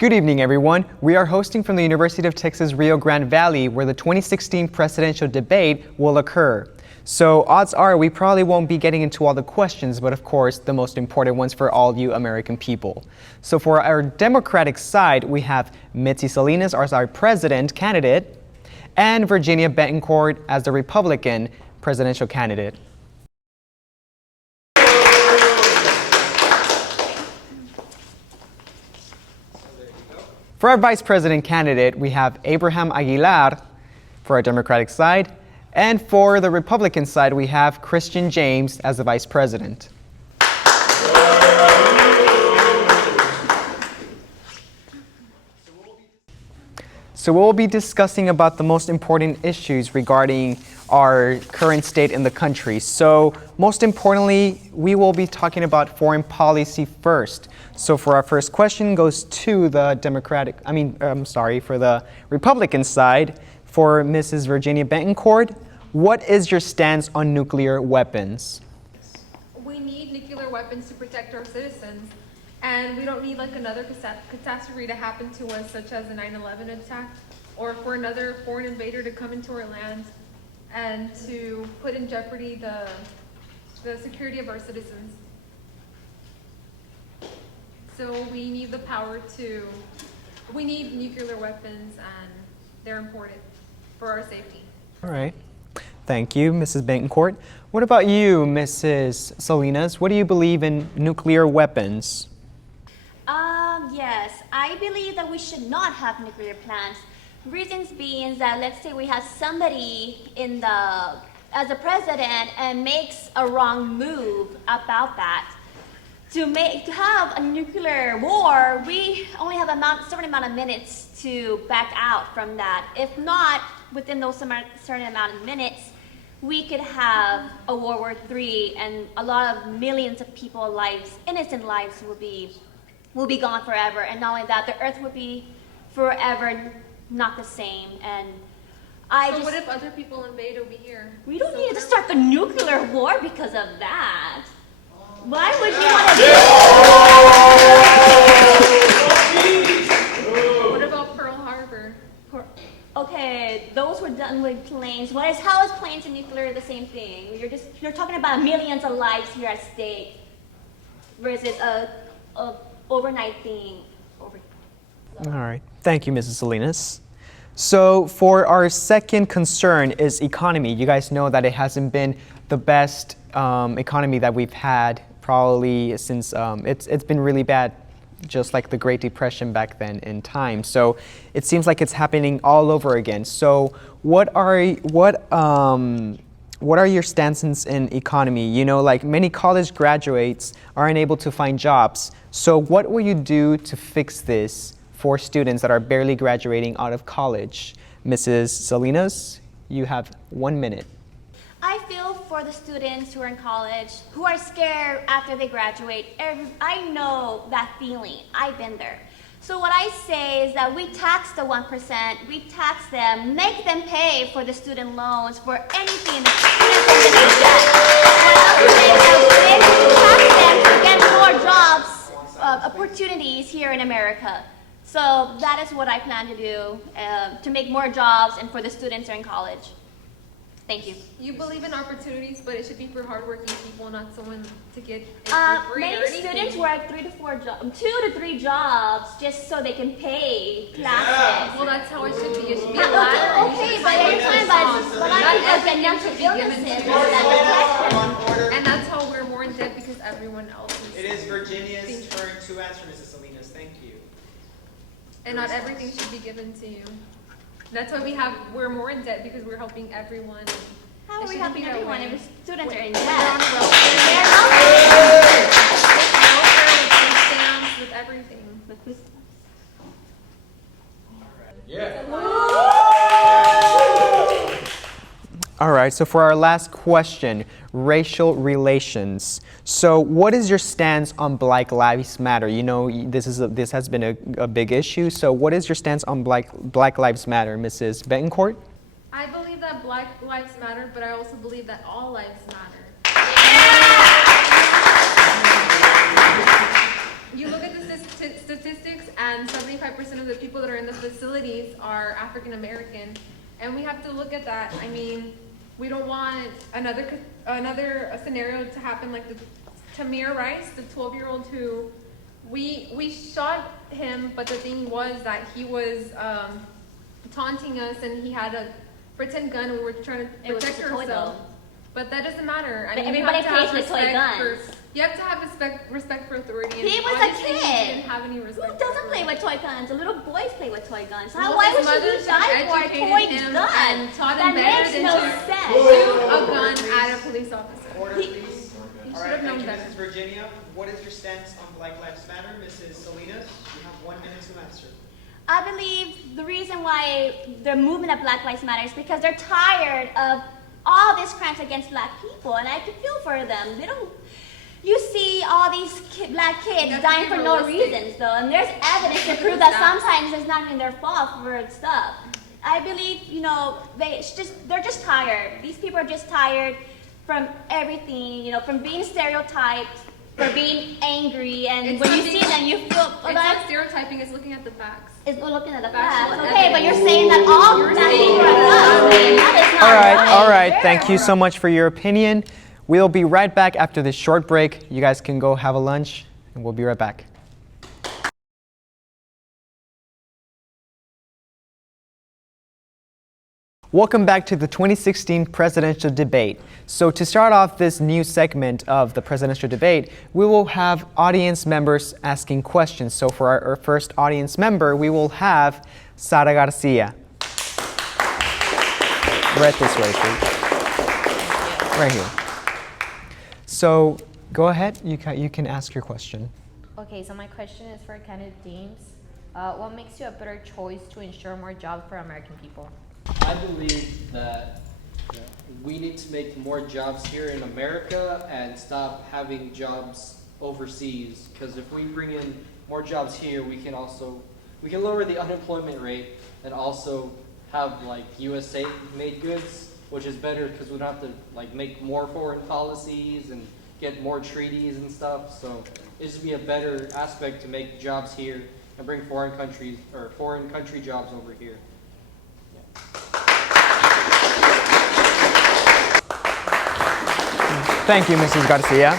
Good evening, everyone. We are hosting from the University of Texas Rio Grande Valley, where the 2016 presidential debate will occur. So odds are we probably won't be getting into all the questions, but of course the most important ones for all you American people. So for our Democratic side, we have Mitzi Salinas as our president candidate and Virginia Betancourt as the Republican presidential candidate. For our vice president candidate, we have Abraham Aguilar for our Democratic side, and for the Republican side, we have Christian James as the vice president. So we'll be discussing about the most important issues regarding our current state in the country. So most importantly, we will be talking about foreign policy first. So for our first question goes to the for the Republican side, for Mrs. Virginia Betancourt. What is your stance on nuclear weapons? We need nuclear weapons to protect our citizens. And we don't need like another catastrophe to happen to us, such as the 9/11 attack, or for another foreign invader to come into our land and to put in jeopardy the security of our citizens. So we need we need nuclear weapons, and they're important for our safety. All right. Thank you, Mrs. Betancourt. What about you, Mrs. Salinas? What do you believe in nuclear weapons? Yes, I believe that we should not have nuclear plants. Reasons being that, let's say we have somebody as a president and makes a wrong move about that. To have a nuclear war, we only have a certain amount of minutes to back out from that. If not, within those certain amount of minutes, we could have a World War III, and a lot of millions of people's lives, innocent lives, will be gone forever. And not only that, the earth would be forever not the same. And what if other people invade over here? We don't need to start the nuclear war because of that. Why would you want to do? What about Pearl Harbor? Okay, those were done with planes. How is planes and nuclear the same thing? You're talking about millions of lives here at stake versus a overnight thing. All right. Thank you, Mrs. Salinas. So for our second concern is economy. You guys know that it hasn't been the best economy that we've had probably since it's been really bad, just like the Great Depression back then in time. So it seems like it's happening all over again. So what are your stances in economy? You know, like many college graduates aren't able to find jobs. So what will you do to fix this for students that are barely graduating out of college? Mrs. Salinas, you have 1 minute. I feel for the students who are in college, who are scared after they graduate. I know that feeling. I've been there. So what I say is that we tax the 1%, we tax them, make them pay for the student loans, for anything the students are going to get. What else is that we tax them to get more jobs, opportunities here in America. So that is what I plan to do, to make more jobs and for the students who are in college. Thank you. You believe in opportunities, but it should be for hardworking people, not someone to get it for free. Many students work 2 to 3 jobs just so they can pay classes. Yeah. Well, that's how it should be. It should be a ladder. Okay, but anytime, but a lot of people get mental illnesses and that's how we're more in debt, because everyone else is. It is Virginia's turn to answer, Mrs. Salinas. Thank you. And not everything should be given to you. That's why we're more in debt, because we're helping everyone. How are we helping everyone if students are in debt? They're on They're stamps, with everything. Yeah. All right, so for our last question, racial relations. So what is your stance on Black Lives Matter? You know, this has been a big issue. So what is your stance on Black Lives Matter, Mrs. Betancourt? I believe that Black lives matter, but I also believe that all lives matter. You look at the statistics, and 75% of the people that are in the facilities are African American. And we have to look at that. I mean, we don't want another scenario to happen like the Tamir Rice, the 12-year-old who we shot him, but the thing was that he was taunting us and he had a pretend gun. We were trying to protect ourselves. But that doesn't matter. I mean, everybody pays with toy guns. You have to have respect for authority. He was a obviously kid. He didn't have any respect. Who doesn't play with toy guns? The little boys play with toy guns. Well, Why his would mother he die for a toy him gun? and taught That him better makes than no to sense. shoot a gun at a police officer. Order, please. He All should right, have known thank you, better. Mrs. Virginia. What is your stance on Black Lives Matter? Mrs. Salinas, you have 1 minute to answer. I believe the reason why the movement of Black Lives Matter is because they're tired of all these crimes against black people, and I can feel for them. They don't. You see all these black kids dying for no reasons, though, and there's evidence to prove that sometimes it's not even their fault for stuff. I believe, they're just tired. These people are just tired from everything, from being stereotyped, for being angry, and when you see them, you feel It's not stereotyping, it's looking at the facts. it's looking at the Factual facts. Okay, but evidence. you're saying that all black people are thugs. That is not All right. Fair. Thank you so much for your opinion. We'll be right back after this short break. You guys can go have a lunch, and we'll be right back. Welcome back to the 2016 presidential debate. So to start off this new segment of the presidential debate, we will have audience members asking questions. So for our first audience member, we will have Sara Garcia. Right this way, please. Right here. So go ahead, you can ask your question. Okay, so my question is for candidate James. What makes you a better choice to ensure more jobs for American people? I believe that we need to make more jobs here in America and stop having jobs overseas. Because if we bring in more jobs here, we can lower the unemployment rate and also have like USA made goods, which is better because we don't have to like make more foreign policies and get more treaties and stuff. So it should be a better aspect to make jobs here and bring foreign country jobs over here. Thank you, Mrs. Garcia.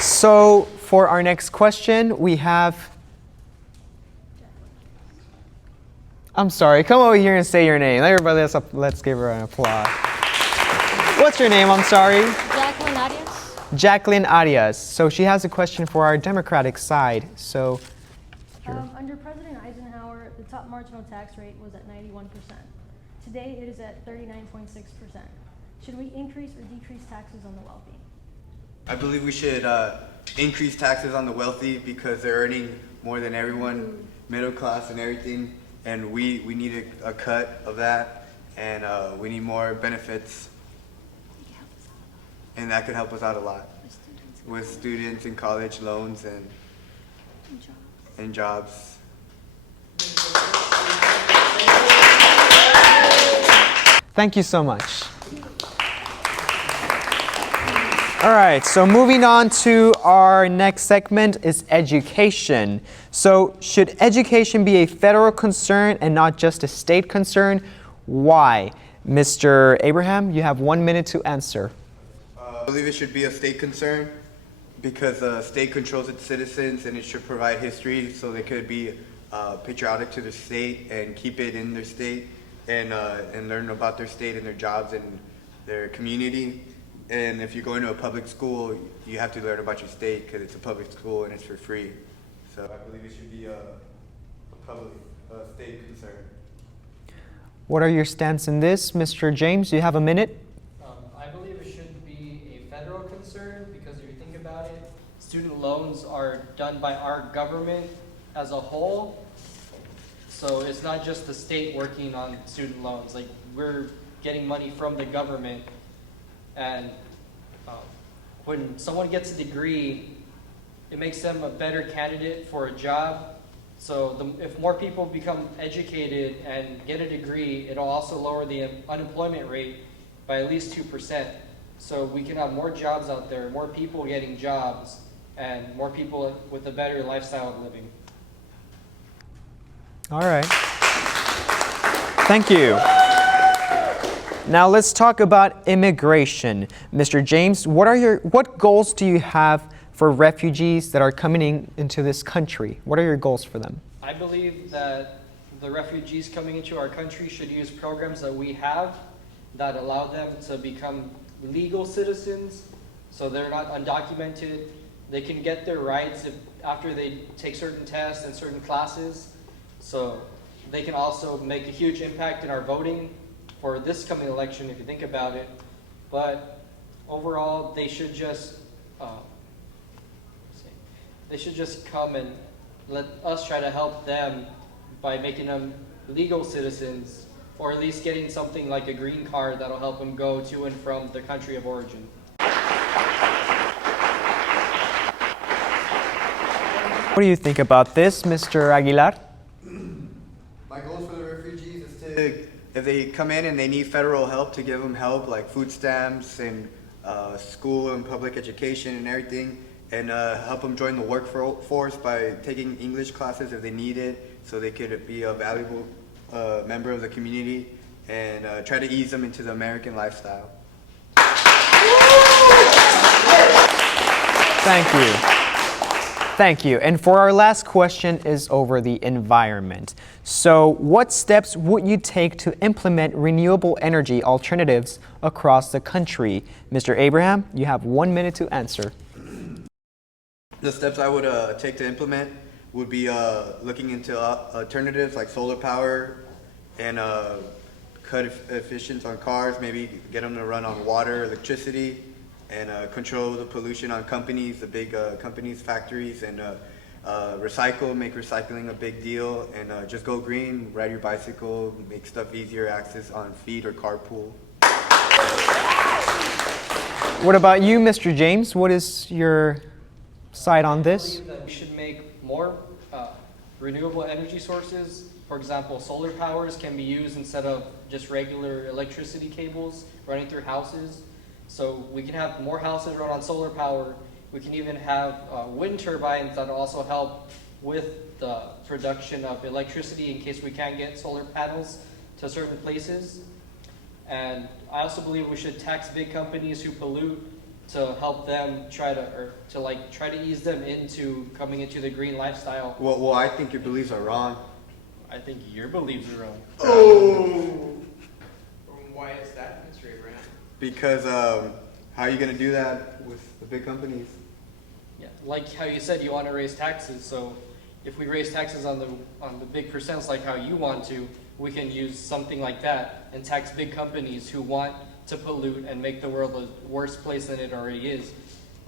So for our next question, we have... I'm sorry, come over here and say your name. Everybody, let's give her an applause. What's your name? I'm sorry. Jacqueline Arias. Jacqueline Arias. So she has a question for our Democratic side. So Under President Eisenhower, the top marginal tax rate was at 91%. Today, it is at 39.6%. Should we increase or decrease taxes on the wealthy? I believe we should increase taxes on the wealthy because they're earning more than everyone, middle class and everything, and we need a cut of that, and we need more benefits, and that could help us out a lot with students and college loans and jobs. thank you so much. All right, so moving on to our next segment is education. So should education be a federal concern and not just a state concern? Why? Mr. Abraham, you have 1 minute to answer. I believe it should be a state concern because the state controls its citizens, and it should provide history so they could be patriotic to their state and keep it in their state and learn about their state and their jobs and their community. And if you go into a public school, you have to learn about your state because it's a public school and it's for free. So I believe it should be a state concern. What are your stance in this? Mr. James, you have a minute. I believe it should be a federal concern because if you think about it, student loans are done by our government as a whole. So it's not just the state working on student loans. Like, we're getting money from the government. And when someone gets a degree, it makes them a better candidate for a job. So if more people become educated and get a degree, it'll also lower the unemployment rate by at least 2%. So we can have more jobs out there, more people getting jobs, and more people with a better lifestyle of living. All right. Thank you. Now let's talk about immigration. Mr. James, what goals do you have for refugees that are coming into this country? What are your goals for them? I believe that the refugees coming into our country should use programs that we have that allow them to become legal citizens, so they're not undocumented. They can get their rights after they take certain tests and certain classes. So they can also make a huge impact in our voting for this coming election, if you think about it. But overall, they should just come and let us try to help them by making them legal citizens, or at least getting something like a green card that'll help them go to and from the country of origin. What do you think about this, Mr. Aguilar? My goals for the refugees is to, if they come in and they need federal help, to give them help like food stamps and school and public education and everything, and help them join the workforce by taking English classes if they need it, so they could be a valuable member of the community, and try to ease them into the American lifestyle. Thank you. Thank you. And for our last question is over the environment. So what steps would you take to implement renewable energy alternatives across the country? Mr. Abraham, you have 1 minute to answer. The steps I would take to implement would be looking into alternatives like solar power, and cut efficiency on cars, maybe get them to run on water, electricity, and control the pollution on companies, the big companies, factories, and make recycling a big deal, and just go green, ride your bicycle, make stuff easier, access on feet or carpool. What about you, Mr. James? What is your side on this? I believe that we should make more renewable energy sources. For example, solar powers can be used instead of just regular electricity cables running through houses. So we can have more houses run on solar power. We can even have wind turbines that also help with the production of electricity in case we can't get solar panels to certain places. And I also believe we should tax big companies who pollute to help them try to ease them into coming into the green lifestyle. Well, I think your beliefs are wrong. I think your beliefs are wrong. Oh! Why is that, Mr. Abraham? Because how are you going to do that with the big companies? Yeah, like how you said you want to raise taxes. So if we raise taxes on the big percents like how you want to, we can use something like that and tax big companies who want to pollute and make the world a worse place than it already is.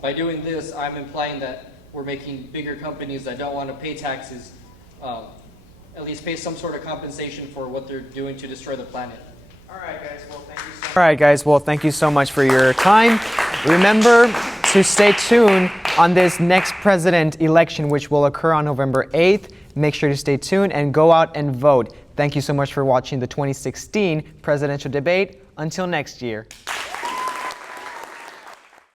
By doing this, I'm implying that we're making bigger companies that don't want to pay taxes at least pay some sort of compensation for what they're doing to destroy the planet. All right, guys. Well, thank you so much. All right, guys. Well, thank you so much for your time. Remember to stay tuned on this next president election, which will occur on November 8th. Make sure to stay tuned and go out and vote. Thank you so much for watching the 2016 presidential debate. Until next year.